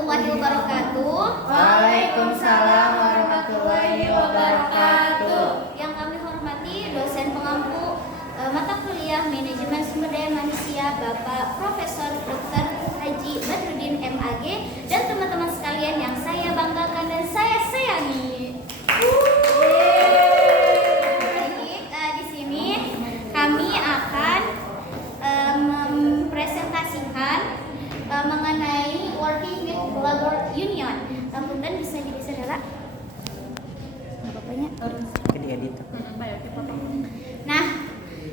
warahmatullahi wabarakatuh. Waalaikumsalam warahmatullahi wabarakatuh. Yang kami hormati dosen pengampu mata kuliah Manajemen Sumber Daya Manusia Bapak Profesor Dr. Haji Badrudin MAG dan teman-teman sekalian yang saya banggakan dan saya sayangi. Baik, di sini kami akan mempresentasikan mengenai Working with Labor Union. Punten bisa jadi saudara. Bapaknya. Nah,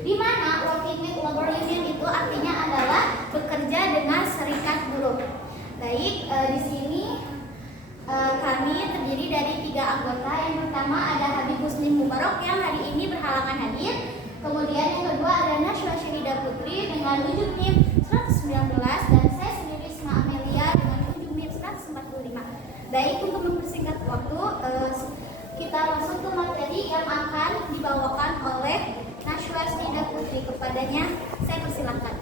di mana Working with Labor Union itu artinya adalah bekerja dengan serikat buruh. Baik, di sini kami terdiri dari 3 anggota. Yang pertama ada Habib Muslim Mubarok yang hari ini berhalangan hadir. Kemudian yang kedua ada Najwa Syahida Putri dengan ujung NIM 119 dan saya sendiri Isma Amelia dengan ujung NIM 145. Baik, untuk mempersingkat waktu, kita langsung ke materi yang akan dibawakan oleh Najwa Syahida Putri. Kepadanya saya persilahkan.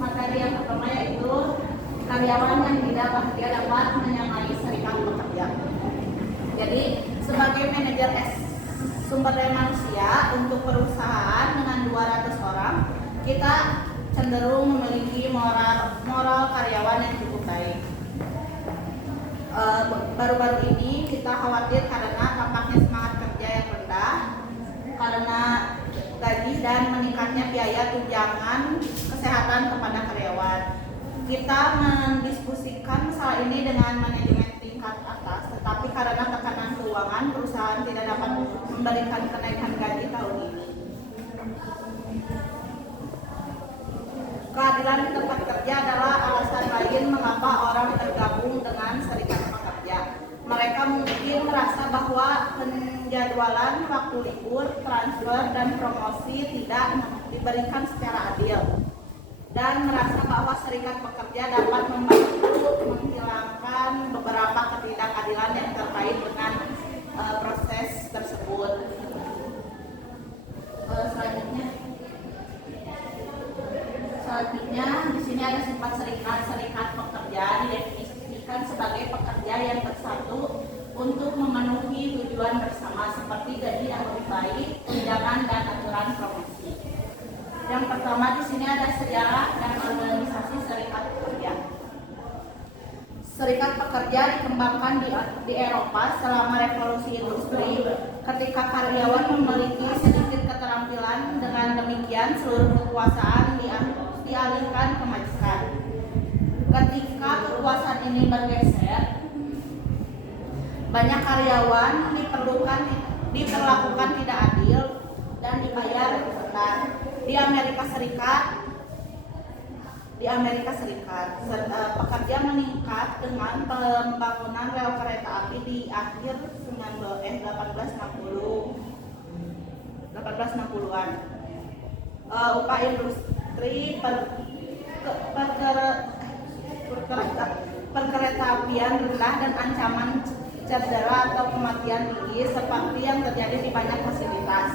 Materi yang pertama yaitu karyawan yang tidak bahagia dapat menyamai serikat pekerja. Jadi sebagai manajer sumber daya manusia untuk perusahaan dengan 200 orang, kita cenderung memiliki moral karyawan yang cukup baik. Baru-baru ini kita khawatir karena tampaknya semangat kerja yang rendah karena gaji dan meningkatnya biaya tunjangan kesehatan kepada karyawan. Kita mendiskusikan masalah ini dengan manajemen tingkat atas, tetapi karena tekanan keuangan perusahaan tidak dapat memberikan kenaikan gaji tahun ini. Keadilan di tempat kerja adalah alasan lain mengapa orang tergabung dengan serikat pekerja. Mereka mungkin merasa bahwa penjadwalan waktu libur, transfer, dan promosi tidak diberikan secara adil, dan merasa bahwa serikat pekerja dapat membantu menghilangkan beberapa ketidakadilan yang terkait dengan proses tersebut. Selanjutnya di sini ada sifat serikat pekerja didefinisikan sebagai pekerja yang bersatu untuk memenuhi tujuan bersama seperti gaji yang lebih baik, tunjangan, dan aturan promosi. Yang pertama di sini ada sejarah dan organisasi serikat pekerja. Serikat pekerja dikembangkan di Eropa selama revolusi industri ketika karyawan memiliki sedikit keterampilan. Dengan demikian seluruh kekuasaan dialihkan ke majikan. Ketika kekuasaan ini bergeser, banyak karyawan diperlakukan tidak adil dan dibayar rendah. Di Amerika Serikat, pekerja meningkat dengan pembangunan rel kereta api di akhir 1860-an. Upah industri perkeretaapian rendah dan ancaman cedera atau kematian tinggi seperti yang terjadi di banyak fasilitas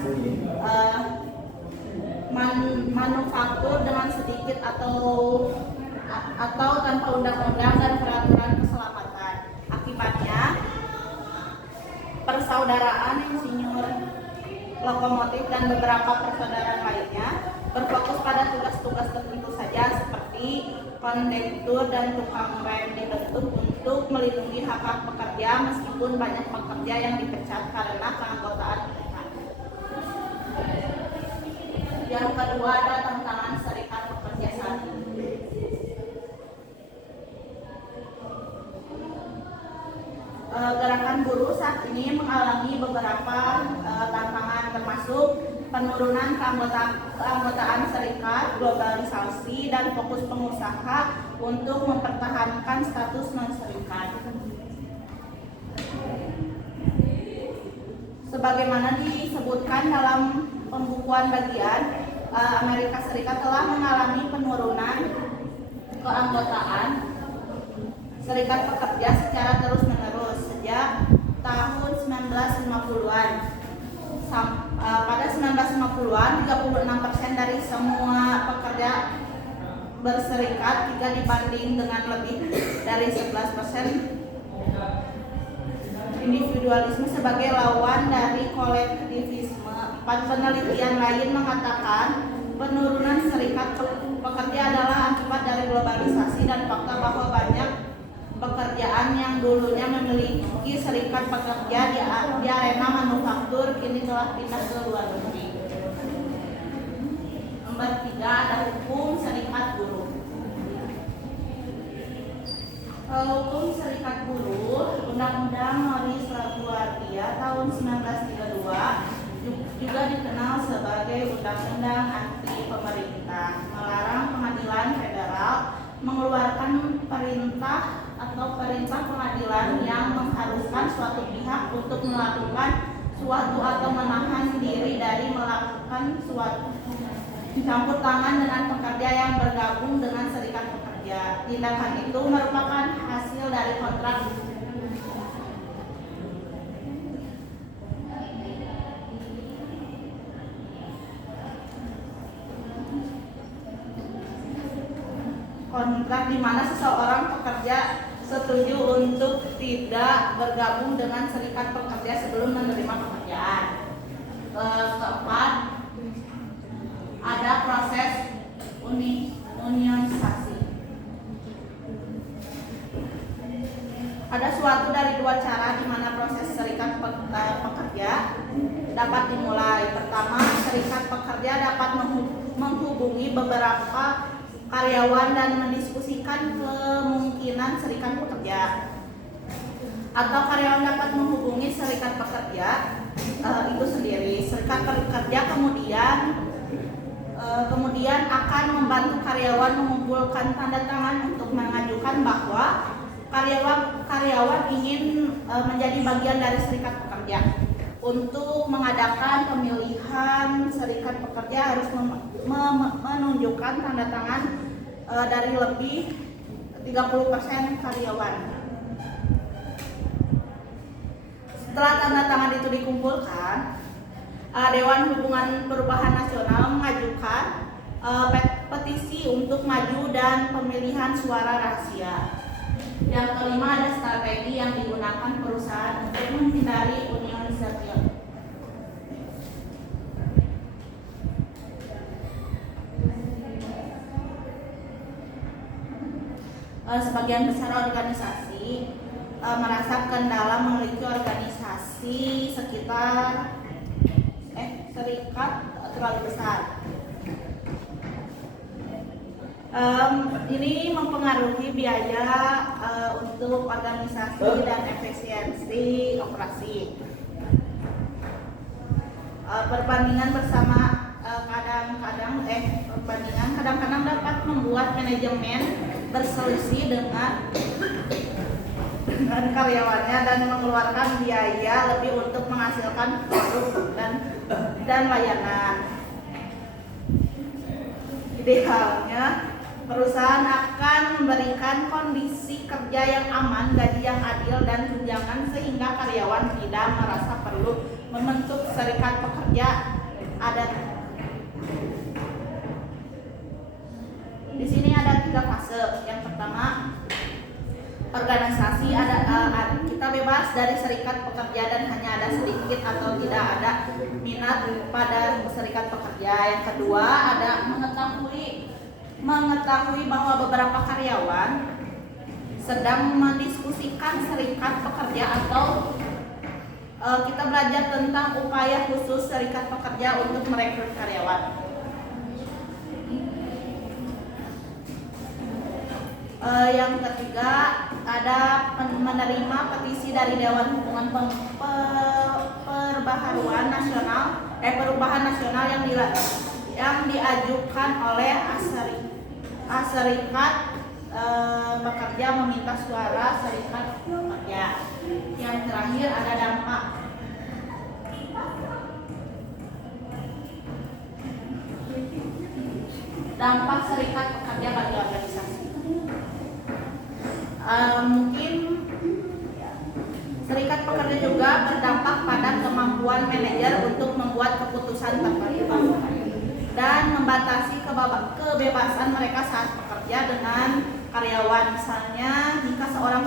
manufaktur dengan sedikit atau tanpa undang-undang dan peraturan keselamatan. Akibatnya persaudaraan insinyur lokomotif dan beberapa persaudaraan lainnya berfokus pada tugas-tugas tertentu saja seperti kondektur dan tukang rem dibentuk untuk melindungi hak-hak pekerja meskipun banyak pekerja yang dipecat karena keanggotaan mereka. Yang kedua ada tantangan serikat pekerja saat ini. Gerakan buruh saat ini mengalami beberapa tantangan termasuk penurunan keanggotaan serikat, globalisasi, dan fokus pengusaha untuk mempertahankan status non-serikat. Sebagaimana disebutkan dalam pembukuan bagian, Amerika Serikat telah mengalami penurunan keanggotaan serikat pekerja secara terus-menerus sejak tahun 1950-an. Pada 1950-an, 36% dari semua pekerja berserikat jika dibanding dengan lebih dari 11% individualisme sebagai lawan dari kolektivisme. Penelitian lain mengatakan penurunan serikat pekerja adalah akibat dari globalisasi dan fakta bahwa banyak pekerjaan yang dulunya memiliki serikat pekerja di arena manufaktur kini telah pindah ke luar negeri. Nomor 3 ada hukum serikat buruh. Hukum serikat buruh, Undang-Undang Maurice LaGuardia tahun 1932 juga dikenal sebagai Undang-Undang Anti Pemerintah, melarang pengadilan federal mengeluarkan perintah atau perintah pengadilan yang mengharuskan suatu pihak untuk melakukan suatu atau menahan diri dari melakukan suatu campur tangan dengan pekerja yang bergabung dengan serikat pekerja. Tindakan itu merupakan hasil dari kontrak di mana seseorang pekerja setuju untuk tidak bergabung dengan serikat pekerja sebelum menerima pekerjaan. Keempat, ada proses unionisasi. Ada suatu dari dua cara di mana proses serikat pekerja dapat dimulai. Pertama, serikat pekerja dapat menghubungi beberapa karyawan dan mendiskusikan kemungkinan serikat pekerja. Atau karyawan dapat menghubungi serikat pekerja itu sendiri. Serikat pekerja kemudian akan membantu karyawan mengumpulkan tanda tangan untuk mengajukan bahwa karyawan ingin menjadi bagian dari serikat pekerja. Untuk mengadakan pemilihan serikat pekerja harus menunjukkan tanda tangan dari lebih 30% karyawan. Setelah tanda tangan itu dikumpulkan, Dewan Hubungan Perubahan Nasional mengajukan petisi untuk maju dan pemilihan suara rahasia. Yang kelima, ada strategi yang digunakan perusahaan untuk menghindari unionisasi. Sebagian besar organisasi merasa kendala memiliki organisasi serikat terlalu besar. Ini mempengaruhi biaya untuk organisasi dan efisiensi operasi. Perbandingan bersama kadang-kadang dapat membuat manajemen berselisih dengan karyawannya dan mengeluarkan biaya lebih untuk menghasilkan produk dan layanan. Idealnya, perusahaan akan memberikan kondisi kerja yang aman, gaji yang adil, dan tunjangan sehingga karyawan tidak merasa perlu membentuk serikat pekerja adat. Di sini ada 3 fase. Yang pertama, organisasi kita bebas dari serikat pekerja dan hanya ada sedikit atau tidak ada minat pada serikat pekerja. Yang kedua, ada mengetahui bahwa beberapa karyawan sedang mendiskusikan serikat pekerja atau kita belajar tentang upaya khusus serikat pekerja untuk merekrut karyawan. Yang ketiga, ada menerima petisi dari Dewan Hubungan Perubahan Nasional yang diajukan oleh serikat pekerja meminta suara serikat pekerja. Yang terakhir, ada dampak Dampak serikat pekerja bagi organisasi. Mungkin serikat pekerja juga berdampak pada kemampuan manajer untuk membuat keputusan terbaik dan membatasi kebebasan mereka saat bekerja dengan karyawan. Misalnya, jika seorang